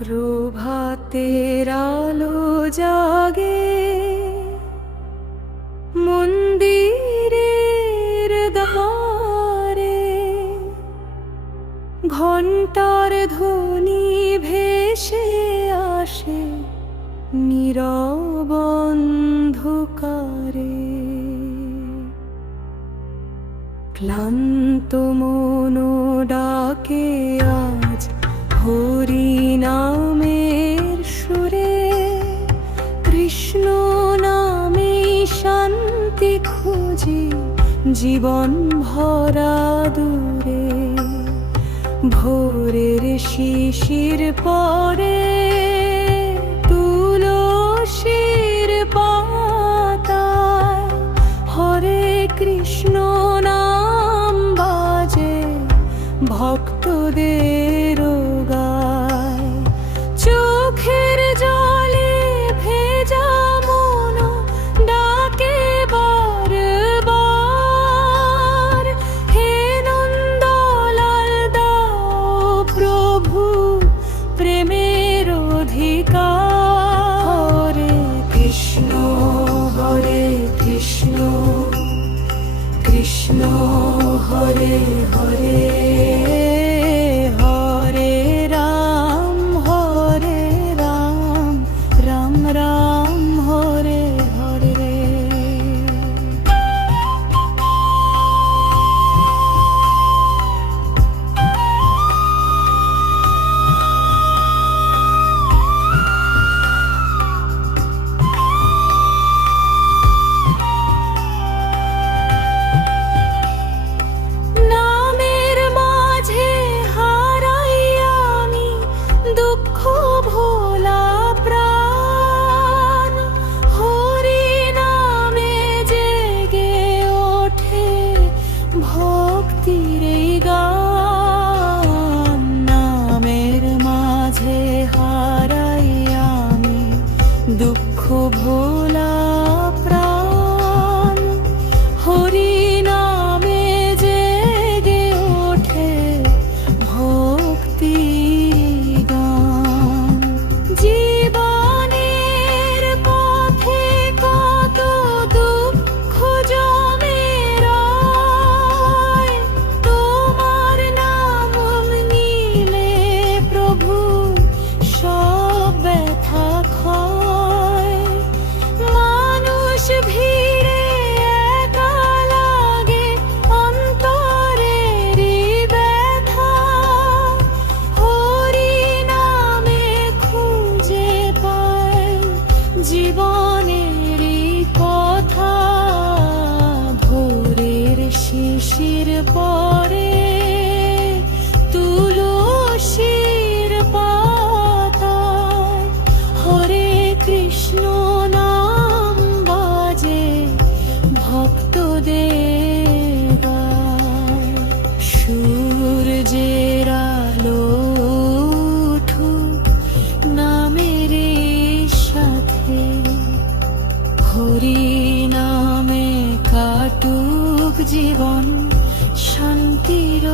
প্রভাতের আলো জাগে মন্দিরের দ্বারে, ঘণ্টার ধ্বনি ভেসে আসে নীরব অন্ধকারে। ক্লান্ত মন ডাকে আজ হরি নামের সুরে, কৃষ্ণ নামে শান্তি খুঁজি জীবন ভরা দূরে। ভোরের শিশির পরে তুলসীর পাতায় হরে কৃষ্ণ নাম বাজে ভক্তদের গায়। চোখের জলে ভেজা মন ডাকে বারবার, হে নন্দলাল দাও প্রভু প্রেমের অধিকার। হরে কৃষ্ণ কৃষ্ণ হরে হরে, হরে রাম রাম রাম হরে হরে। নামের মাঝে হারাই আমি দুঃখ ভোলা প্রাণ, হরি নামে জেগে ওঠে ভক্তির এই গান। নামের মাঝে হারাই আমি দুঃখ ভোলা প্রাণ, হরি নামে জেগে ওঠে ভক্তির গান। জীবনের পথে কত দুঃখ জমে রয়, তোমার নাম নিলে প্রভু সব ব্যথা ক্ষয়। মানুষ ভিড়ে একা লাগে অন্তরের ব্যথা, হরি নামে খুঁজে পায় জীবনের কথা। ভোরের শিশির পরে তুলসীর পাতায় হরে কৃষ্ণ নাম বাজে ভক্তদের গায়। সূর্যের আলো উঠুক নামের সাথে, হরি নামে কাটুক জীবন শান্তির